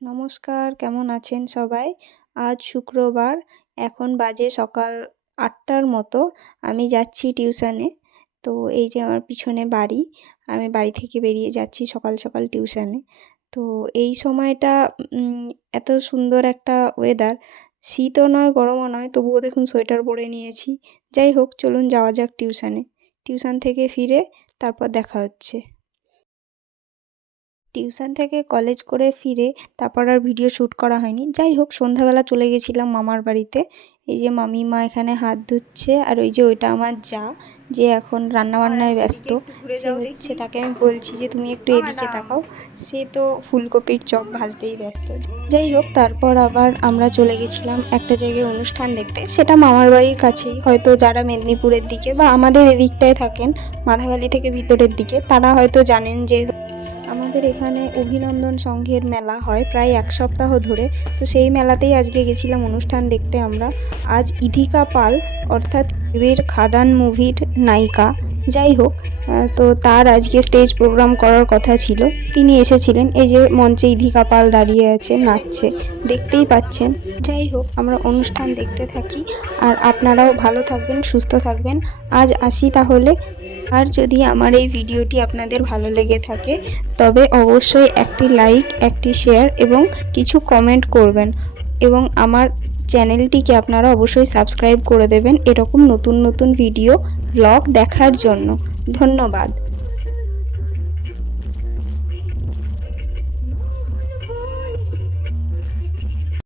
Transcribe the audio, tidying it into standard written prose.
নমস্কার, কেমন আছেন সবাই? আজ শুক্রবার, এখন বাজে সকাল ৮টার মতো। আমি যাচ্ছি টিউশনে। তো এই যে আমার পিছনে বাড়ি, আমি বাড়ি থেকে বেরিয়ে যাচ্ছি সকাল সকাল টিউশনে। তো এই সময়টা এত সুন্দর একটা ওয়েদার, শীতও নয় গরমও নয়, তবুও দেখুন সোয়েটার পরে নিয়েছি। যাই হোক, চলুন যাওয়া যাক টিউশনে। টিউশন থেকে ফিরে তারপর দেখা হচ্ছে। টিউশন থেকে কলেজ করে ফিরে তারপর আর ভিডিও শ্যুট করা হয়নি। যাই হোক, সন্ধ্যাবেলা চলে গেছিলাম মামার বাড়িতে। এই যে মামিমা এখানে হাত ধুচ্ছে, আর ওই যে ওইটা আমার যা, যে এখন রান্নাবান্নায় ব্যস্ত। সে হচ্ছে, তাকে আমি বলছি যে তুমি একটু এদিকে তাকাও, সে তো ফুলকপির চপ ভাজতেই ব্যস্ত। যাই হোক, তারপর আবার আমরা চলে গেছিলাম একটা জায়গায় অনুষ্ঠান দেখতে। সেটা মামার বাড়ির কাছেই, হয়তো যারা মেদিনীপুরের দিকে বা আমাদের এদিকটায় থাকেন, মাথাখালি থেকে ভিতরের দিকে, তারা হয়তো জানেন যে আমাদের এখানে অভিনন্দন সংঘের মেলা হয় প্রায় ১ সপ্তাহ ধরে। তো সেই মেলাতেই আজকে গেছিলাম অনুষ্ঠান দেখতে আমরা। আজ ইধিকা পাল, অর্থাৎ দেবের খাদান মুভির নায়িকা, যাই হোক, তো তার আজকে স্টেজ প্রোগ্রাম করার কথা ছিল। তিনি এসেছিলেন। এই যে মঞ্চে ইধিকা পাল দাঁড়িয়ে আছে, নাচছে, দেখতেই পাচ্ছেন। যাই হোক, আমরা অনুষ্ঠান দেখতে থাকি, আর আপনারাও ভালো থাকবেন, সুস্থ থাকবেন। আজ আসি তাহলে। আর যদি আমার এই ভিডিওটি আপনাদের ভালো লেগে থাকে, তবে অবশ্যই একটি লাইক, একটি শেয়ার এবং কিছু কমেন্ট করবেন, এবং আমার চ্যানেলটিকে আপনারা অবশ্যই সাবস্ক্রাইব করে দেবেন এরকম নতুন নতুন ভিডিও ব্লগ দেখার জন্য। ধন্যবাদ।